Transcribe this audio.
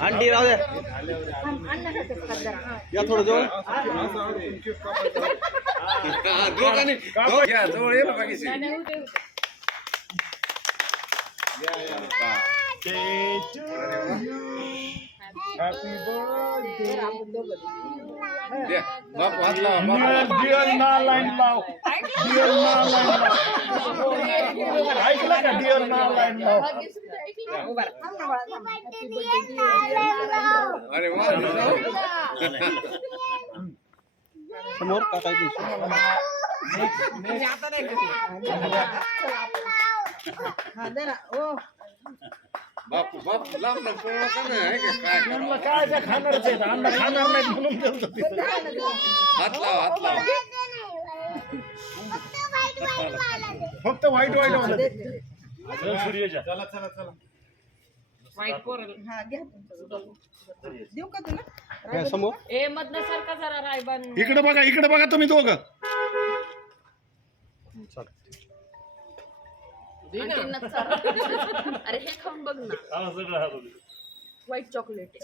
Aunty राहू दे या थोडं जवळ हा, या, जवळ ये ना बाकीचे हॅपी बर्थडे द्या. बापू हात लावा बापू डिअर ना लाईन लाव डिअर ना लाईन लाव ऐकलं का डिअर ना लाईन लाव अरे वा समोर का काय दिसतो बापू बापू लांब ना पळू नका ना आहे का? काय म्हणलं? काय खाणारच आहेत अन्न खाणार नाहीत म्हणून तिथं. हात लावा हात लावा. फक्त वाईट वाईट वाटत सूर्यच्या चला चला चला देऊ का तुला? काय समोर. ए मधनं सारखा जरा रायबान इकडे बघा इकडे बघा तुम्ही दोघं. अरे हे खाऊन बघ ना. White chocolate.